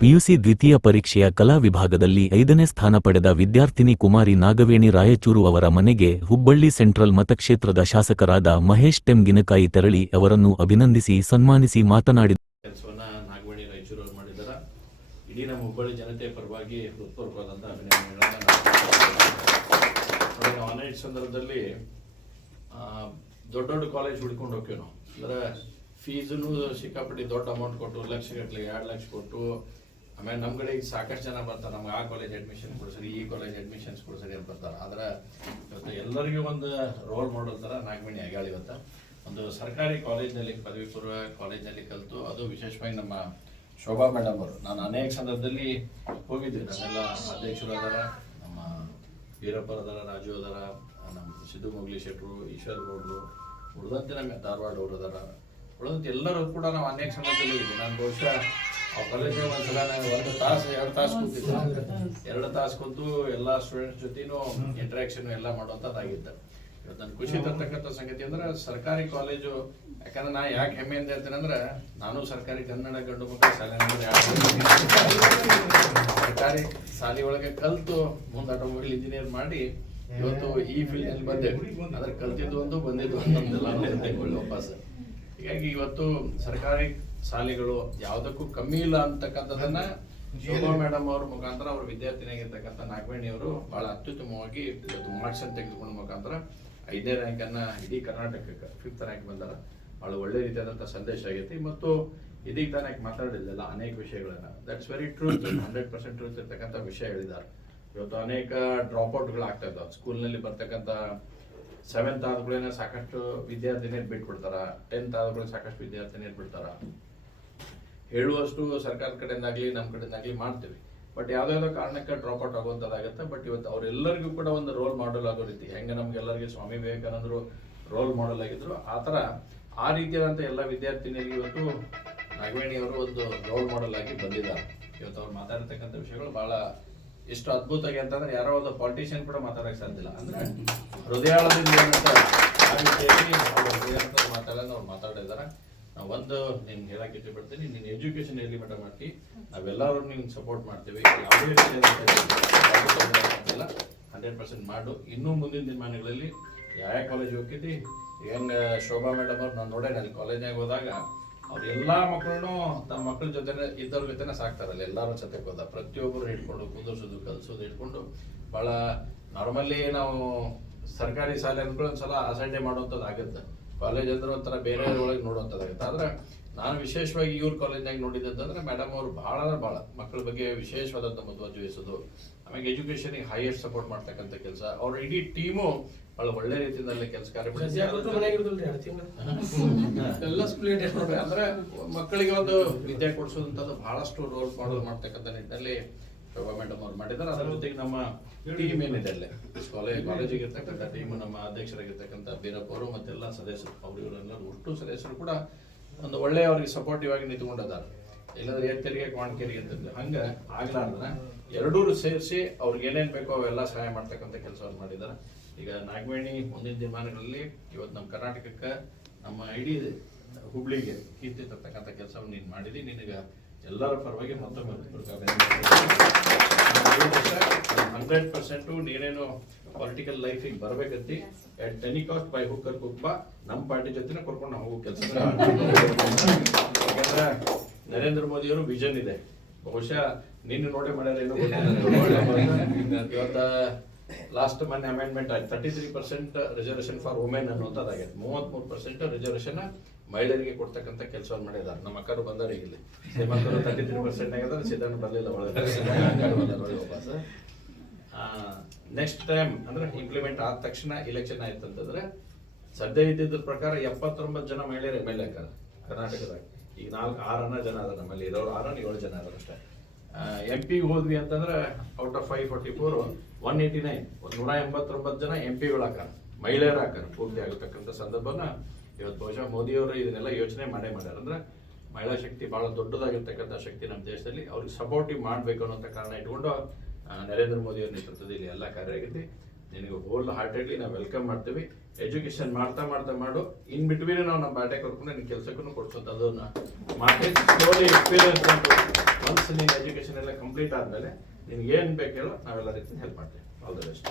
PUC ದ್ವಿತೀಯ ಪರೀಕ್ಷೆಯ ಕಲಾ ವಿಭಾಗದಲ್ಲಿ ಐದನೇ ಸ್ಥಾನ ಪಡೆದ ವಿದ್ಯಾರ್ಥಿನಿ ಕುಮಾರಿ ನಾಗವೇಣಿ ರಾಯಚೂರು ಅವರ ಮನೆಗೆ ಹುಬ್ಬಳ್ಳಿ ಸೆಂಟ್ರಲ್ ಮತಕ್ಷೇತ್ರದ ಶಾಸಕರಾದ ಮಹೇಶ್ ಟೆಂಗಿನಕಾಯಿ ತೆರಳಿ ಅವರನ್ನು ಅಭಿನಂದಿಸಿ ಸನ್ಮಾನಿಸಿ ಸಂದರ್ಭದಲ್ಲಿ ದೊಡ್ಡ ದೊಡ್ಡ ಕಾಲೇಜ್ ಹುಡ್ಕೊಂಡು ಹೋಗ್ತೀವಿ ನಾವು. ಅಂದ್ರೆ ಫೀಸನು ಸಿಕ್ಕಾಪಟ್ಟಿ ದೊಡ್ಡ ಅಮೌಂಟ್ ಕೊಟ್ಟು ಲಕ್ಷ ಗಟ್ಟಲೆ ಎರಡು ಲಕ್ಷ ಕೊಟ್ಟು ಆಮೇಲೆ ನಮ್ಮ ಕಡೆ ಸಾಕಷ್ಟು ಜನ ಬರ್ತಾರೆ. ನಮ್ಗೆ ಆ ಕಾಲೇಜ್ ಅಡ್ಮಿಷನ್ ಕೊಡಿಸ್ರಿ ಈ ಕಾಲೇಜ್ ಅಡ್ಮಿಷನ್ಸ್ ಕೊಡ್ಸ್ರಿ ಅಂತ ಬರ್ತಾರೆ. ಆದ್ರೆ ಇವತ್ತು ಎಲ್ಲರಿಗೂ ಒಂದು ರೋಲ್ ಮಾಡಲ್ ಥರ ನಾಗಮಣಿ ಆಗ್ಯಾಳ ಇವತ್ತು. ಒಂದು ಸರ್ಕಾರಿ ಕಾಲೇಜ್ನಲ್ಲಿ ಪದವಿ ಪೂರ್ವ ಕಾಲೇಜ್ನಲ್ಲಿ ಕಲಿತು, ಅದು ವಿಶೇಷವಾಗಿ ನಮ್ಮ ಶೋಭಾ ಮೇಡಮ್ ಅವರು. ನಾನು ಅನೇಕ ಸಂದರ್ಭದಲ್ಲಿ ಹೋಗಿದ್ದೆ ನನ್ನೆಲ್ಲ ಅಧ್ಯಕ್ಷರು ಅದರ, ನಮ್ಮ ವೀರಪ್ಪರ ಅದರ ರಾಜು ಅದರ ನಮ್ಮ ಸಿದ್ದು ಮೊಗ್ಲಿ ಶೆಟ್ರು, ಈಶ್ವರ್ ಗೌಡ್ರು ಉಳಿದಂತೆ ನಮ್ಮ ಧಾರವಾಡ ಅವರು ಅದರ ಉಳಿದಂತೆ ಎಲ್ಲರೂ ಕೂಡ ನಾವು ಅನೇಕ ಸಂದರ್ಭದಲ್ಲಿ ನಾನು ಬಹುಶಃ ಆ ಕಾಲೇಜಿಗೆ ಒಂದ್ಸಲ ನಾನು ಒಂದು ತಾಸು ಎರಡು ತಾಸು ಕೂತಿದ್ದೆ. ಎರಡು ತಾಸು ಕೂತು ಎಲ್ಲ ಸ್ಟೂಡೆಂಟ್ಸ್ ಜೊತೆನೂ ಇಂಟ್ರಾಕ್ಷನ್ ಎಲ್ಲ ಮಾಡುವಂಥದ್ದಾಗಿತ್ತು ಇವತ್ತು ನನ್ನ ಖುಷಿ ತರ್ತಕ್ಕಂಥ ಸಂಗತಿ ಅಂದ್ರೆ ಸರ್ಕಾರಿ ಕಾಲೇಜು ಯಾಕಂದ್ರೆ ನಾ ಯಾಕೆ ಹೆಮ್ಮೆಯಿಂದ ಹೇಳ್ತೇನೆ ಅಂದ್ರೆ ನಾನು ಸರ್ಕಾರಿ ಕನ್ನಡ ಗಂಡು ಮಕ್ಕಳ ಶಾಲೆ ಸರ್ಕಾರಿ ಶಾಲೆ ಒಳಗೆ ಕಲ್ತು ಮುಂದೆ ಆಟೋಮೊಬೈಲ್ ಇಂಜಿನಿಯರ್ ಮಾಡಿ ಇವತ್ತು ಈ ಫೀಲ್ಡ್ ಅಲ್ಲಿ ಬಂದೆ. ಅದ್ರ ಕಲ್ತಿದ್ದು ಒಂದು ಬಂದಿದ್ದು ಅಂತ ಒಳ್ಳೆ ವಾಪಸ್. ಹೀಗಾಗಿ ಇವತ್ತು ಸರ್ಕಾರಿ ಶಾಲೆಗಳು ಯಾವುದಕ್ಕೂ ಕಮ್ಮಿ ಇಲ್ಲ ಅಂತಕ್ಕಂಥದ್ದನ್ನ ಶೋಭಾ ಮೇಡಮ್ ಅವ್ರ ಮುಖಾಂತರ ಅವ್ರ ವಿದ್ಯಾರ್ಥಿನಿಯಾಗಿರ್ತಕ್ಕಂಥ ನಾಗವೇಣಿ ಅವರು ಬಹಳ ಅತ್ಯುತ್ತಮವಾಗಿ ಮಾರ್ಕ್ಸ್ ಅನ್ನು ತೆಗೆದುಕೊಂಡ ಮುಖಾಂತರ ಐದನೇ ರ್ಯಾಂಕ್ ಅನ್ನ ಇಡೀ ಕರ್ನಾಟಕಕ್ಕೆ ಫಿಫ್ತ್ ರ್ಯಾಂಕ್ ಬಂದಾರ. ಬಹಳ ಒಳ್ಳೆ ರೀತಿಯಾದಂಥ ಸಂದೇಶ ಆಗೈತಿ. ಮತ್ತು ಇದೀಗ ತಾನೇ ಮಾತಾಡಿದ್ದಲ್ಲ ಅನೇಕ ವಿಷಯಗಳನ್ನ. That's very truth hundred percent truth ಇರ್ತಕ್ಕಂಥ ವಿಷಯ ಹೇಳಿದ್ದಾರೆ. ಇವತ್ತು ಅನೇಕ ಡ್ರಾಪ್ ಔಟ್ಗಳು ಆಗ್ತಾ ಇದ್ದಾವೆ. ಸ್ಕೂಲ್ನಲ್ಲಿ ಬರ್ತಕ್ಕಂಥ ಸೆವೆಂತ್ ಆದ್ಗಳೇನ ಸಾಕಷ್ಟು ವಿದ್ಯಾರ್ಥಿನಿಯರು ಬಿಟ್ಬಿಡ್ತಾರ. ಟೆಂತ್ ಆದ್ಗಳೇ ಸಾಕಷ್ಟು ವಿದ್ಯಾರ್ಥಿನಿಯರು ಬಿಡ್ತಾರ. ಹೇಳುವಷ್ಟು ಸರ್ಕಾರದ ಕಡೆಯಿಂದಾಗ್ಲಿ ನಮ್ಮ ಕಡೆಯಿಂದಾಗ್ಲಿ ಮಾಡ್ತೀವಿ. ಬಟ್ ಯಾವ್ದಾದ್ರು ಕಾರಣಕ್ಕೆ ಡ್ರಾಪ್ ಔಟ್ ಆಗುವಂಥದ್ದಾಗತ್ತೆ. ಬಟ್ ಇವತ್ತು ಅವರೆಲ್ಲರಿಗೂ ಕೂಡ ಒಂದು ರೋಲ್ ಮಾಡೆಲ್ ಆಗೋ ರೀತಿ, ಹೆಂಗೆ ನಮ್ಗೆಲ್ಲರಿಗೆ ಸ್ವಾಮಿ ವಿವೇಕಾನಂದರು ರೋಲ್ ಮಾಡೆಲ್ ಆಗಿದ್ರು, ಆ ಥರ ಆ ರೀತಿಯಾದಂಥ ಎಲ್ಲ ವಿದ್ಯಾರ್ಥಿನಿಯರಿಗೆ ಇವತ್ತು ನಾಗವೇಣಿಯವರು ಒಂದು ರೋಲ್ ಮಾಡೆಲ್ ಆಗಿ ಬಂದಿದ್ದಾರೆ. ಇವತ್ತು ಅವ್ರು ಮಾತಾಡ್ತಕ್ಕಂಥ ವಿಷಯಗಳು ಬಹಳ ಎಷ್ಟು ಅದ್ಭುತವಾಗಿ ಅಂತಂದ್ರೆ ಯಾರೋ ಒಂದು ಪಾಲಿಟಿಷಿಯನ್ ಕೂಡ ಮಾತಾಡಕ್ಕೆ ಸಾಧ್ಯ ಇಲ್ಲ. ಅಂದ್ರೆ ಹೃದಯಾಳದಿಂದ ಮಾತಾಡೋದು ಅವ್ರು ಮಾತಾಡಿದಾರೆ ನಾವು ಒಂದು ನಿಮ್ಗೆ ಹೇಳಕ್ ಇಷ್ಟಪಡ್ತೀನಿ ನಿನ್ನ ಎಜುಕೇಶನ್ ಎಲ್ಲಿ ಮಟ್ಟ ಮಾಡ್ತಿ, ನಾವೆಲ್ಲರೂ ನಿಮ್ಗೆ ಸಪೋರ್ಟ್ ಮಾಡ್ತೀವಿ, ಯಾವುದೇ ಹಂಡ್ರೆಡ್ ಪರ್ಸೆಂಟ್ ಮಾಡು. ಇನ್ನೂ ಮುಂದಿನ ದಿನಮಾನಗಳಲ್ಲಿ ಯಾವ ಕಾಲೇಜ್ ಹೋಗ್ತಿದ್ದಿ ಹೆಂಗೆ ಶೋಭಾ ಮೇಡಮ್ ಅವ್ರು ನಾನು ನೋಡೇನೆ, ಅಲ್ಲಿ ಕಾಲೇಜ್ನಾಗ ಹೋದಾಗ ಅವ್ರೆಲ್ಲ ಮಕ್ಕಳನ್ನು ತಮ್ಮ ಮಕ್ಕಳ ಜೊತೆ ಇದ್ದವ್ರ ಜೊತೆನೆ ಸಾಕ್ತಾರಲ್ಲ ಎಲ್ಲಾರು ಜೊತೆಗೆ ಹೋದ. ಪ್ರತಿಯೊಬ್ಬರು ಹಿಡ್ಕೊಂಡು, ಕುದುರ್ಸೋದು, ಕಲ್ಸೋದು ಇಟ್ಕೊಂಡು ಬಹಳ ನಾರ್ಮಲಿ ನಾವು ಸರ್ಕಾರಿ ಶಾಲೆ ಅಂದ್ಕೊಂಡು ಒಂದ್ಸಲ ಅಸೈಂಡೆ ಮಾಡುವಂಥದ್ದು ಆಗುತ್ತೆ. ಕಾಲೇಜ್ ಅಂದ್ರೆ ಒಂಥರ ಬೇರೆ ಒಳಗೆ ನೋಡುವಂಥದ್ದಾಗುತ್ತೆ ಆದ್ರೆ ನಾನು ವಿಶೇಷವಾಗಿ ಇವ್ರ ಕಾಲೇಜ್ನಾಗ ನೋಡಿದ್ದೆ ಅಂತಂದ್ರೆ ಮೇಡಮ್ ಅವರು ಭಾಳ ಅಂದ್ರೆ ಭಾಳ ಮಕ್ಕಳ ಬಗ್ಗೆ ವಿಶೇಷವಾದಂಥ ಮುತುವರ್ಜಿ ವಹಿಸೋದು ಆಮೇಲೆ ಎಜುಕೇಷನಿಗೆ ಹೈಯೆಸ್ಟ್ ಸಪೋರ್ಟ್ ಮಾಡ್ತಕ್ಕಂಥ ಕೆಲಸ. ಅವ್ರ ಇಡೀ ಟೀಮು ಭಾಳ ಒಳ್ಳೆ ರೀತಿಯಲ್ಲಿ ಕೆಲಸ ಕಾರ್ಯ ಎಲ್ಲ ಅಂದ್ರೆ ಮಕ್ಕಳಿಗೆ ಒಂದು ವಿದ್ಯೆ ಕೊಡಿಸೋದಂಥದ್ದು ಬಹಳಷ್ಟು ರೋಲ್ ಮಾಡಲ್ ಮಾಡ್ತಕ್ಕಂಥ ನಿಟ್ಟಿನಲ್ಲಿ ಶೋಭಾ ಮೇಡಮ್ ಅವ್ರು ಮಾಡಿದ್ದಾರೆ. ಅದರ ಜೊತೆಗೆ ನಮ್ಮ ಟೀಮ್ ಏನಿದೆ ಅಲ್ಲೇ? ಕಾಲೇಜ್ ಕಾಲೇಜಿಗೆ ಇರ್ತಕ್ಕಂಥ ಟೀಮ್ ನಮ್ಮ ಅಧ್ಯಕ್ಷರಾಗಿರ್ತಕ್ಕಂಥ ಬೀರಪ್ಪ ಅವರು ಮತ್ತೆಲ್ಲ ಸದಸ್ಯರು, ಅವ್ರು ಇವರೆಲ್ಲರೂ ಒಟ್ಟು ಸದಸ್ಯರು ಕೂಡ ಒಂದು ಒಳ್ಳೆಯ ಅವ್ರಿಗೆ ಸಪೋರ್ಟಿವ್ ಆಗಿ ನಿಂತ್ಕೊಂಡಿದ್ದಾರೆ. ಇಲ್ಲಾಂದ್ರೆ ಏನ್ ತೆರಿಗೆ ಅಂತ ಅಂತಂದ್ರೆ ಹಂಗ ಆಗ್ಲಾರ್ದನ ಎರಡೂರು ಸೇರಿಸಿ ಅವ್ರಿಗೆ ಏನೇನು ಬೇಕೋ ಅವೆಲ್ಲ ಸಹಾಯ ಮಾಡ್ತಕ್ಕಂಥ ಕೆಲಸವನ್ನು ಮಾಡಿದ್ದಾರೆ. ಈಗ ನಾಗವೇಣಿ ಮುಂದಿನ ದಿನಮಾನಗಳಲ್ಲಿ ಇವತ್ತು ನಮ್ಮ ಕರ್ನಾಟಕಕ್ಕೆ ನಮ್ಮ ಇಡೀ ಹುಬ್ಳಿಗೆ ಕೀರ್ತಿ ತರ್ತಕ್ಕಂಥ ಕೆಲಸವನ್ನು ನೀನು ಮಾಡಿದಿ. ನಿನಗೆ ಎಲ್ಲರ ಪರವಾಗಿ ಮತ್ತೊಮ್ಮೆ ಹಂಡ್ರೆಡ್ ಪರ್ಸೆಂಟು ನೀನೇನು ಪೊಲಿಟಿಕಲ್ ಲೈಫಿಗೆ ಬರ್ಬೇಕಂತಿ. At any cost by hook or ಕುಕ್ಬ ನಮ್ಮ ಪಾರ್ಟಿ ಜೊತೆನೇ ಕರ್ಕೊಂಡು ನಾವು ಹೋಗೋ ಕೆಲಸ ಯಾಕಂದ್ರೆ ನರೇಂದ್ರ ಮೋದಿ ಅವರು ವಿಷನ್ ಇದೆ. ಬಹುಶಃ ನಿನ್ನ ನೋಡೇ ಮಾಡ್ಯಾರ ಏನೋ ಗೊತ್ತಿಲ್ಲ. ಇವತ್ತ ಲಾಸ್ಟ್ ಮೊನ್ನೆ ಅಮೆಂಡ್ಮೆಂಟ್ ಆಯ್ತು. Thirty three percent reservation for women ಅನ್ನುವಂಥದ್ದಾಗಿದೆ ಮೂವತ್ಮೂರು ಪರ್ಸೆಂಟ್ ರಿಸರ್ವೇಷನ್ ಮಹಿಳೆಯರಿಗೆ ಕೊಡ್ತಕ್ಕಂಥ ಕೆಲಸವನ್ನು ಮಾಡಿದ್ದಾರೆ ನಮ್ಮ ಅಕ್ಕರು ಬಂದಾರ ಇಲ್ಲಿ. ಶ್ರೀಮಂತರು ತರ್ಟಿ ತ್ರೀ ಪರ್ಸೆಂಟ್ ಆಗಿದ್ರೆ ಸಿದ್ಧಾಂತ ಬರಲಿಲ್ಲ ಒಳಗೆ ವಾಪಸ್ ನೆಕ್ಸ್ಟ್ ಟೈಮ್ ಅಂದ್ರೆ ಇಂಪ್ಲಿಮೆಂಟ್ ಆದ ತಕ್ಷಣ ಇಲೆಕ್ಷನ್ ಆಯ್ತು ಅಂತಂದ್ರೆ ಸದ್ಯ ಇದ್ದಿದ್ದ ಪ್ರಕಾರ ಎಪ್ಪತ್ತೊಂಬತ್ತು ಜನ ಮಹಿಳೆಯರು ಎಂ ಎಲ್ ಎ ಕರ್ನಾಟಕದಾಗ. ಈಗ ನಾಲ್ಕು ಆರನ ಜನ ಅದ ನಮ್ಮಲ್ಲಿ. ಇರೋರು ಆರನ ಏಳು ಜನ ಅದಾರ ಅಷ್ಟೇ. ಎಂ ಪಿಗೆ ಹೋದ್ವಿ ಅಂತಂದ್ರೆ out of five forty four one eighty nine ಒಂದು ನೂರ ಎಂಬತ್ತೊಂಬತ್ತು ಜನ ಎಂ ಪಿಗಳು ಹಾಕಾರ ಮಹಿಳೆಯರು ಹಾಕಾರ ಪೂರ್ತಿ ಆಗತಕ್ಕಂಥ ಸಂದರ್ಭನ ಇವತ್ತು ಬಹುಶಃ ಮೋದಿಯವರು ಇದನ್ನೆಲ್ಲ ಯೋಚನೆ ಮಾಡೇ ಮಾಡ್ಯಾರ. ಅಂದ್ರೆ ಮಹಿಳಾ ಶಕ್ತಿ ಬಹಳ ದೊಡ್ಡದಾಗಿರ್ತಕ್ಕಂಥ ಶಕ್ತಿ ನಮ್ಮ ದೇಶದಲ್ಲಿ. ಅವ್ರಿಗೆ ಸಪೋರ್ಟಿವ್ ಮಾಡಬೇಕು ಅನ್ನೋಂಥ ಕಾರಣ ಇಟ್ಕೊಂಡು ನರೇಂದ್ರ ಮೋದಿ ಅವರ ನೇತೃತ್ವದಲ್ಲಿ ಎಲ್ಲ ಕಾರ್ಯ ಆಗಿದೆ ನಿನಗೆ ಹೋಲ್ ಹಾರ್ಟೆಡ್ಲಿ ನಾವು ವೆಲ್ಕಮ್ ಮಾಡ್ತೀವಿ. ಎಜುಕೇಶನ್ ಮಾಡ್ತಾ ಮಾಡ್ತಾ ಮಾಡು. ಇನ್ ಬಿಟ್ವೀನ್ ನಾವು ನಮ್ಮ ಬಾಟೆ ಕರ್ಕೊಂಡು ನಿನ್ ಕೆಲಸಕ್ಕೂ ಕೊಡ್ಸೋದು. ಅದನ್ನ ಮಾರ್ಕೆಟ್ ಸ್ಲೋಲಿ ಎಕ್ಸ್ಪೀರಿಯನ್ಸ್ ಉಂಟು ನೀನು ಎಜುಕೇಶನ್ ಎಲ್ಲ ಕಂಪ್ಲೀಟ್ ಆದಮೇಲೆ ನಿನ್ಗೆ ಏನು ಬೇಕು ಹೇಳೋ, ನಾವೆಲ್ಲ ರೀತಿ ಹೆಲ್ಪ್ ಮಾಡ್ತೀವಿ. All the best